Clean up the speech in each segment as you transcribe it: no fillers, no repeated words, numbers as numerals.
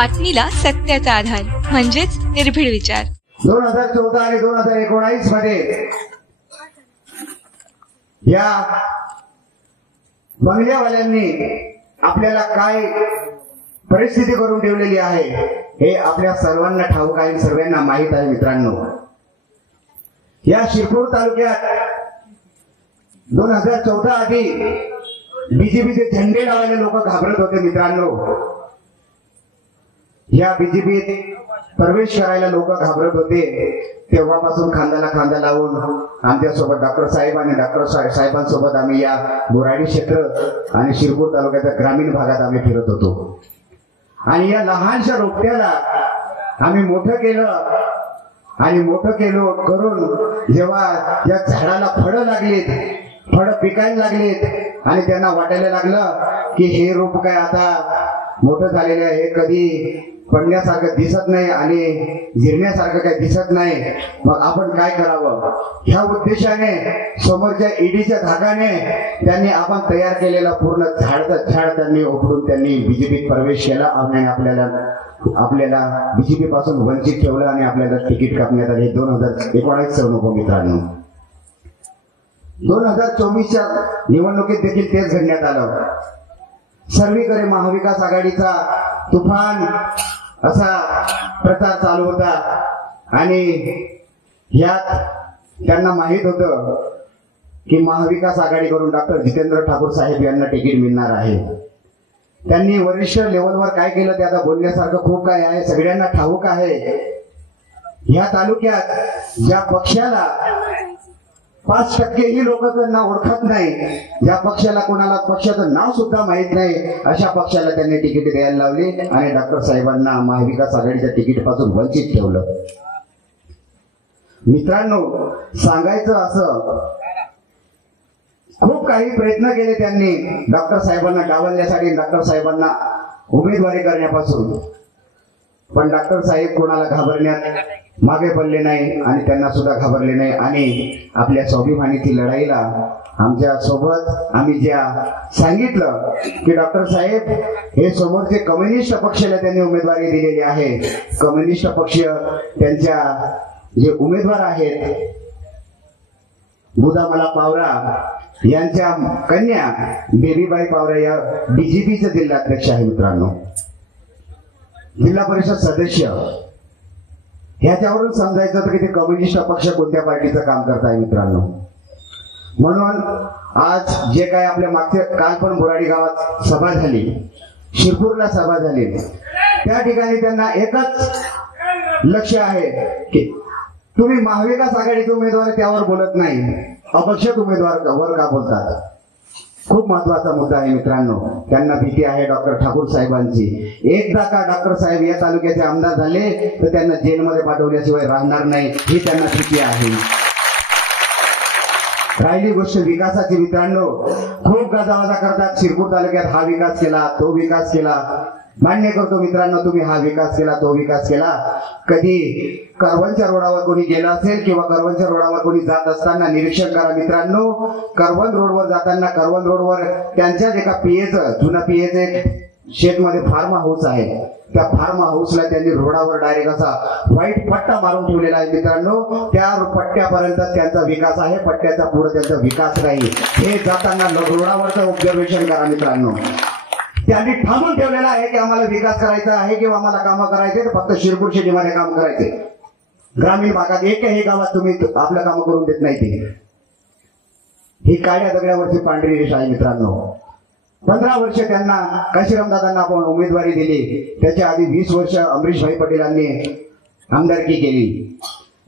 बातमीला सत्याचा आधार म्हणजेच निर्भीड विचार. 2014 आणि 2019 मध्ये या बंगल्यावाल्यांनी आपल्याला काय परिस्थिती करून ठेवलेली आहे हे आपल्या सर्वांना ठाऊक आहे, सर्वांना माहित आहे. मित्रांनो, या शिरपूर तालुक्यात 2014 आधी बीजेपीचे झेंडे लावायला लोक घाबरत होते. मित्रांनो, या बीजेपीत प्रवेश करायला लोक घाबरत होते. तेव्हापासून खांद्याला खांदा लावून आमच्यासोबत डॉक्टर साहेब आणि डॉक्टर साहेबांसोबत आम्ही या बोराडी क्षेत्र आणि शिरपूर तालुक्याच्या ग्रामीण भागात आम्ही फिरत होतो. आणि या लहानशा रोपट्याला आम्ही मोठं केलं आणि मोठं केलो करून जेव्हा या झाडाला फळं लागलीत, फळं पिकायला लागलीत आणि त्यांना वाटायला लागलं की हे रोप काय आता मोठं झालेलं आहे, हे कधी पडण्यासारखं दिसत नाही आणि झिरण्यासारखं काही दिसत नाही, मग आपण काय करावं. ह्या उद्देशाने समोरच्या ईडीच्या धागाने त्यांनी आपण तयार केलेला पूर्ण झाड त्यांनी उपडून त्यांनी बीजेपीत प्रवेश केला आणि आपल्याला बीजेपी पासून वंचित ठेवलं आणि आपल्याला तिकीट कापण्यात आले. 2019 अनुभव. मित्रांनो, 2024च्या निवडणुकीत देखील तेच घडण्यात आलं. सर्वीकडे महाविकास आघाडीचा तुफान असा प्रचार चालू होता आणि यात त्यांना माहित होतं की महाविकास आघाडीकडून डॉक्टर जितेंद्र ठाकूर साहेब यांना तिकीट मिळणार आहे. त्यांनी वरिष्ठ लेवलवर काय केलं ते आता बोलण्यासारखं खूप काय आहे, सगळ्यांना ठाऊक आहे. या तालुक्यात ज्या पक्षाला 5% ही लोक त्यांना ओळखत नाही, ज्या पक्षाला कोणाला पक्षाचं नाव सुद्धा माहित नाही, अशा पक्षाला त्यांनी तिकीट द्यायला लावली आणि डॉक्टर साहेबांना महाविकास आघाडीच्या तिकीट पासून वंचित ठेवलं. मित्रांनो, सांगायचं असं, खूप काही प्रयत्न केले त्यांनी डॉक्टर साहेबांना डावलण्यासाठी, डॉक्टर साहेबांना उमेदवारी करण्यापासून, पण डॉक्टर साहेब कोणाला घाबरण्यात मागे पडले नाही आणि त्यांना सुद्धा घाबरले नाही आणि आपल्या स्वाभिमानीची लढाईला आमच्या सोबत आम्ही ज्या सांगितलं की डॉक्टर साहेब हे समोरचे कम्युनिस्ट पक्षाला त्यांनी उमेदवारी दिलेली आहे. कम्युनिस्ट पक्ष त्यांच्या जे उमेदवार आहेत बुधामला पावरा यांच्या कन्या बेबीबाई पावरा या बीजेपीचे जिल्हाध्यक्ष आहे. मित्रांनो, जिल्हा परिषद सदस्य, ह्याच्यावरून समजायचं तर की ते कम्युनिस्ट पक्ष कोणत्या पार्टीचं काम करत आहे. मित्रांनो, म्हणून आज जे काय आपल्या मागच्या काल पण बोराडी गावात सभा झाली, शिरपूरला सभा झाली, त्या ठिकाणी त्यांना एकच लक्ष आहे की तुम्ही महाविकास आघाडीचे उमेदवार त्यावर बोलत नाही, अपक्ष उमेदवार वर का बोलतात. खूप महत्वाचा मुद्दा आहे. मित्रांनो, त्यांना भीती आहे डॉक्टर ठाकूर साहेबांची. एकदा का डॉक्टर साहेब या तालुक्याचे आमदार झाले तर त्यांना जेलमध्ये पाठवल्याशिवाय राहणार नाही, ही त्यांना भीती आहे. राहिली गोष्ट विकासाची. मित्रांनो, खूप गाजावाजा करतात, शिरपूर तालुक्यात हा विकास केला, तो विकास केला. मान्य करतो मित्रांनो, तुम्ही हा विकास केला, तो विकास केला. कधी करवनच्या रोडावर कोणी गेला असेल किंवा करवनच्या रोडावर कोणी जात असताना निरीक्षण करा. मित्रांनो, करवन रोडवर जाताना करवन रोडवर त्यांच्याच एका पीएचं, जुना पीएचं शेतमध्ये फार्म हाऊस आहे. त्या फार्म हाऊसला त्यांनी रोडावर डायरेक्ट असा व्हाईट पट्टा मारून ठेवलेला आहे. मित्रांनो, त्या पट्ट्यापर्यंत त्यांचा विकास आहे, पट्ट्याचा पुढे त्यांचा विकास नाही. हे जाताना रोडावरचं ऑब्झर्वेशन करा. मित्रांनो, त्यांनी थांबून ठेवलेला आहे की आम्हाला विकास करायचा आहे किंवा आम्हाला कामं करायचे, फक्त शिरपूर सिटीमध्ये काम करायचे. ग्रामीण भागात एकही गावात तुम्ही आपलं कामं करून देत नाही. ते ही काळ्या दगडावरची पांढरी रेषा आहे. मित्रांनो, 15 वर्ष त्यांना काशीरामदादांना आपण उमेदवारी दिली, त्याच्या आधी 20 वर्ष अमरीशभाई पटेलांनी आमदारकी केली.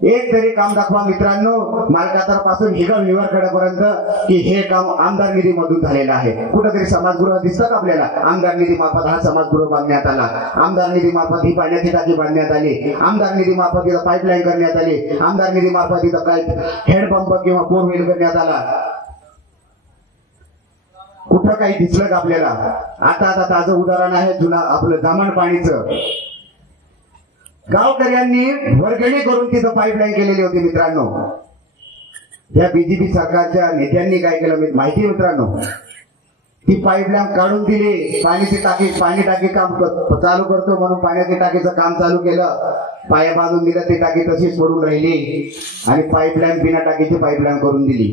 एक तरी काम दाखवा मित्रांनो, मार्गातरपासून हिगम विवारकडेपर्यंत की हे काम आमदार निधी मधून झालेलं आहे. कुठेतरी समाजगृह दिसतं का आपल्याला? आमदार निधी मार्फत हा समाजगृह बांधण्यात आला, आमदार निधी मार्फत ही पाण्याची टाकी बांधण्यात आली, आमदार निधी मार्फत इथं पाईपलाईन करण्यात आली, आमदार निधी मार्फत इथं काय हेडपंप किंवा बोरवेल करण्यात आला. कुठं काही दिसलं का आपल्याला? आता ताजं उदाहरण आहे जुना आपलं जामण पाणीचं. गावकऱ्यांनी वर्गणी करून तिथं पाईपलाईन केलेली होती. मित्रांनो, या बीजेपी सरकारच्या नेत्यांनी काय केलं माहिती? मित्रांनो, ती पाईपलाईन काढून दिली, पाणी टाकी काम चालू करतो म्हणून पाण्याची टाकीचं काम चालू केलं, पाया बांधून दिलं, ती टाकी तशीच पडून राहिली आणि पाईपलाईन बिना टाकीची पाईपलाईन करून दिली.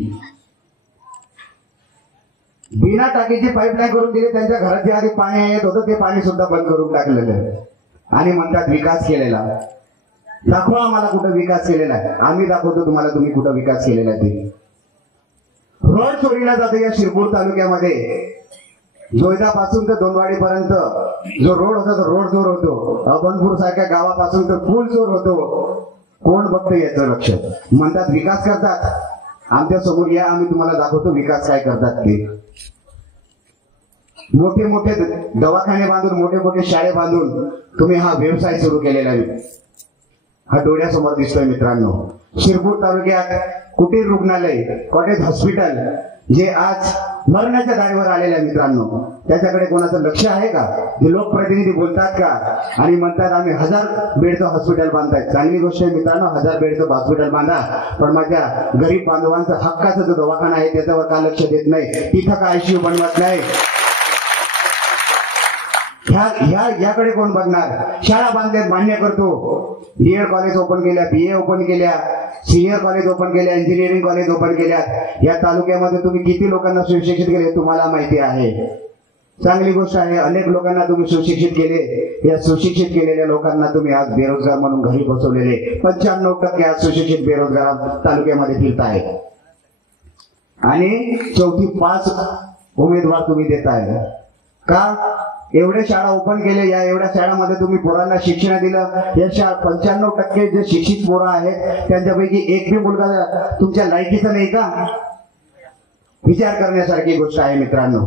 बिना टाकीची पाईपलाईन करून दिली. त्यांच्या घरात जे आधी पाणी येत होतं ते पाणी सुद्धा बंद करून टाकलेलं आणि म्हणतात विकास केलेला. दाखवा आम्हाला कुठं विकास केलेला आहे. आम्ही दाखवतो तुम्हाला तुम्ही कुठं विकास केलेला आहे ते. रोड चोरीला जातो या शिरपूर तालुक्यामध्ये. जोयदापासून तर दोनवाडीपर्यंत जो रोड होता तो रोड चोर होतो. अबनपूर सारख्या गावापासून तर पूल चोर होतो. कोण बघतं याचं लक्ष? म्हणतात विकास करतात. आमच्या समोर या, आम्ही तुम्हाला दाखवतो विकास काय करतात ते. मोठे मोठे दवाखाने बांधून, मोठे मोठे शाळे बांधून तुम्ही हा व्यवसाय सुरू केलेला आहे. हा डोळ्यासमोर दिसतोय मित्रांनो. शिरपूर तालुक्यात कुटीर रुग्णालय, कॉटेज हॉस्पिटल जे आज मरणाच्या दारीवर आलेले आहे मित्रांनो, त्याच्याकडे कोणाचं लक्ष आहे का? जे लोकप्रतिनिधी बोलतात का आणि म्हणतात आम्ही 1000 बेडचं हॉस्पिटल बांधताय. चांगली गोष्ट आहे मित्रांनो, 1000 बेडचं हॉस्पिटल बांधा, पण माझ्या गरीब बांधवांचा हक्काचा जो दवाखाना आहे त्याच्यावर का लक्ष देत नाही? तिथं का आयसीयू बनवत नाही? याकडे कोण बघणार? शाळा बांधल्यात मान्य करतो. डीएड कॉलेज ओपन केल्या, बीए ओपन केल्या, सिनियर कॉलेज ओपन केल्या, इंजिनिअरिंग कॉलेज ओपन केल्या. या तालुक्यामध्ये तुम्ही किती लोकांना सुशिक्षित केले तुम्हाला माहिती आहे. चांगली गोष्ट आहे. अनेक लोकांना तुम्ही सुशिक्षित केले. या सुशिक्षित केलेल्या लोकांना तुम्ही आज बेरोजगार म्हणून घरी बसवलेले. 95% आज सुशिक्षित बेरोजगार तालुक्यामध्ये फिरत आहे आणि 4-5 उमेदवार तुम्ही देताय का? एवढ्या शाळा ओपन केल्या, या एवढ्या शाळांमध्ये तुम्ही पोरांना शिक्षण दिलं. या 95% जे शिक्षित पोरं आहेत त्यांच्यापैकी एक बी मुलगा तुमच्या लायकीचा नाही का? विचार करण्यासारखी गोष्ट आहे मित्रांनो.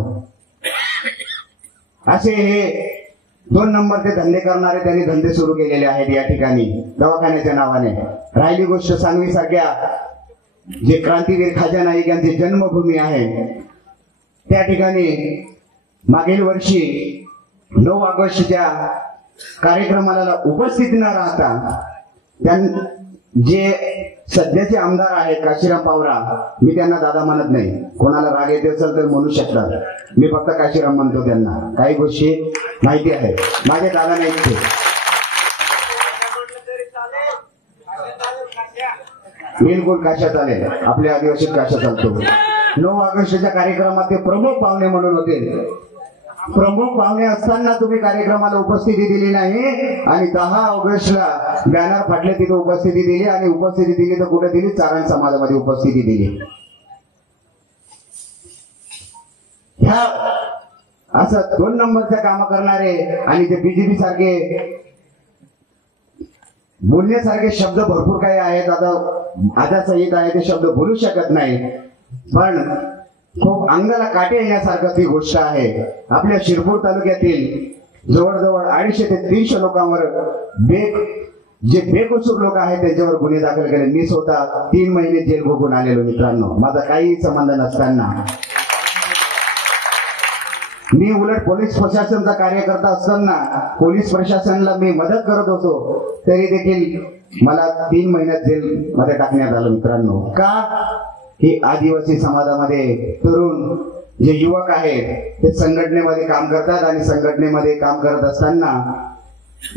असे हे 2 नंबरचे धंदे करणारे त्यांनी धंदे सुरू केलेले आहेत या ठिकाणी दवाखान्याच्या नावाने. राहिली गोष्ट सांगली सारख्या जे क्रांतीवीर खाजा नाईक यांची जन्मभूमी आहे, त्या ठिकाणी मागील वर्षी 9 ऑगस्टच्या कार्यक्रमाला उपस्थित न राहता जे सध्याचे आमदार आहेत काशीराम पावरा, मी त्यांना दादा म्हणत नाही, कोणाला राग येते असेल तर म्हणू शकतात, मी फक्त काशीराम म्हणतो. त्यांना काही गोष्टी माहिती आहे, माझे दादा नाहीत ते. बिलकुल काशा चालेल, आपल्या आदिवासी काशा चालतो. 9 ऑगस्टच्या कार्यक्रमात ते प्रमुख पाहुणे म्हणून होते. प्रमुख पाहुणे असताना तुम्ही कार्यक्रमाला उपस्थिती दिली नाही आणि 10 ऑगस्टला बॅनर फाटले, तिथे उपस्थिती दिली आणि उपस्थिती दिली तर कुठे दिली? चारण समाजामध्ये उपस्थिती दिली. ह्या असं 2 नंबरच्या काम करणारे आणि ते बीजेपी सारखे बोलण्यासारखे शब्द भरपूर काही आहेत. आता संहिता आहे ते शब्द बोलू शकत नाही, पण खूप अंगाला काटे येण्यासारखं ती गोष्ट आहे. आपल्या शिरपूर तालुक्यातील जवळजवळ 250 ते 300 लोकांवर जे बेकसूर लोक आहेत त्यांच्यावर गुन्हे दाखल केले. मी स्वतः 3 महिने जेल भोगून आलेलो मित्रांनो, माझा काही संबंध नसताना. मी उलट पोलीस प्रशासनाचा कार्यकर्ता असताना पोलीस प्रशासनाला मी मदत करत होतो, तरी देखील मला 3 महिन्यात जेल मध्ये टाकण्यात आलं मित्रांनो. का? ही आदिवासी समाजामध्ये तरुण जे युवक आहेत ते संघटनेमध्ये काम करतात आणि संघटनेमध्ये काम करत असताना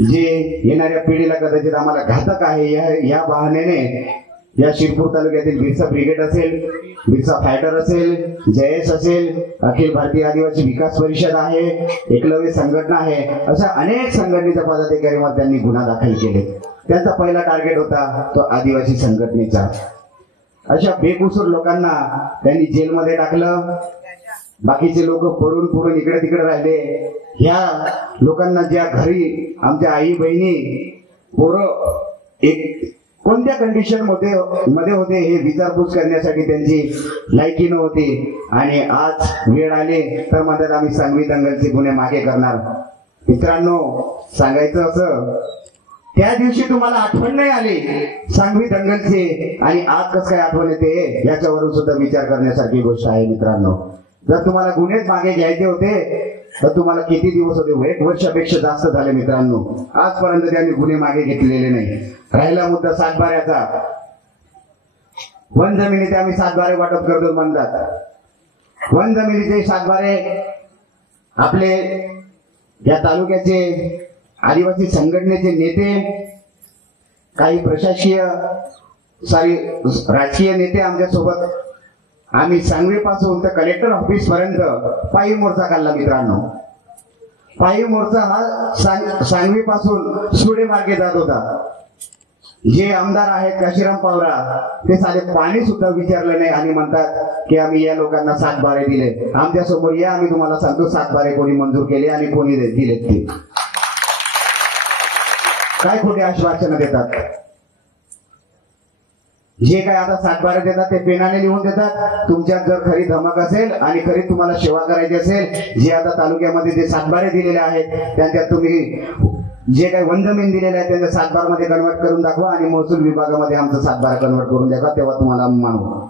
जे येणाऱ्या पिढीला कदाचित आम्हाला घातक आहे या बहाण्याने या शिरपूर तालुक्यातील बिरसा ब्रिगेड असेल, बिरसा फायटर असेल, जयेश असेल, अखिल भारतीय आदिवासी विकास परिषद आहे, एकलव्य संघटना आहे, अशा अनेक संघटनेच्या पदाधिकाऱ्यांवर त्यांनी गुन्हा दाखल केले. त्यांचा पहिला टार्गेट होता तो आदिवासी संघटनेचा. अशा बेकसूर लोकांना त्यांनी जेलमध्ये टाकलं. बाकीचे लोक पडून इकडे तिकडे राहिले. ह्या लोकांना ज्या घरी आमच्या आई बहिणी पोरं एक कोणत्या कंडिशन मध्ये होते हे विचारपूस करण्यासाठी त्यांची लायकी नव्हती आणि आज वेळ आली तर म्हणतात आम्ही सांगवी दंगलचे गुन्हे मागे करणार. मित्रांनो, सांगायचं असं, त्या दिवशी तुम्हाला आठवण नाही आली सांगवी दंगलची आणि आज कसं काय आठवण येते याच्यावरून सुद्धा विचार करण्यासारखी गोष्ट आहे मित्रांनो. जर तुम्हाला गुन्हेच मागे घ्यायचे होते तर तुम्हाला किती दिवस होते? 1 वर्षापेक्षा जास्त झाले मित्रांनो. आजपर्यंत त्यांनी गुन्हे मागे घेतलेले नाही. राहिला मुद्दा सातबाऱ्याचा. वन जमिनीचे आम्ही सातबारे वाटप करतो म्हणतात. वन जमिनीचे सातबारे आपले या तालुक्याचे आदिवासी संघटनेचे नेते, काही प्रशासकीय सारी राजकीय नेते आमच्या सोबत, आम्ही सांगवी पासून तर कलेक्टर ऑफिस पर्यंत पायी मोर्चा काढला मित्रांनो. पायी मोर्चा हा सांगवी पासून सुडे मार्गे जात होता. जे आमदार आहेत काशीराम पवार ते साधे पाणी सुद्धा विचारलं नाही आणि म्हणतात की आम्ही या लोकांना 7 बारे दिले. आमच्या समोर या, आम्ही तुम्हाला सांगतो 7 बारे कोणी मंजूर केले आणि कोणी दिलेत ते. काय खोटे आश्वासनं देतात. जे काय आता 7 बारे देतात ते पेनाने लिहून देतात. तुमच्यात जर खरी धमक असेल आणि खरी तुम्हाला सेवा करायची असेल, जे आता तालुक्यामध्ये जे 7 बारे दिलेले आहेत त्यांच्यात तुम्ही जे काही वनजमीन दिलेले आहे त्यांच्या 7 बार मध्ये कन्वर्ट करून दाखवा आणि महसूल विभागामध्ये आमचं 7 बार कन्वर्ट करून दाखवा, तेव्हा तुम्हाला मानू.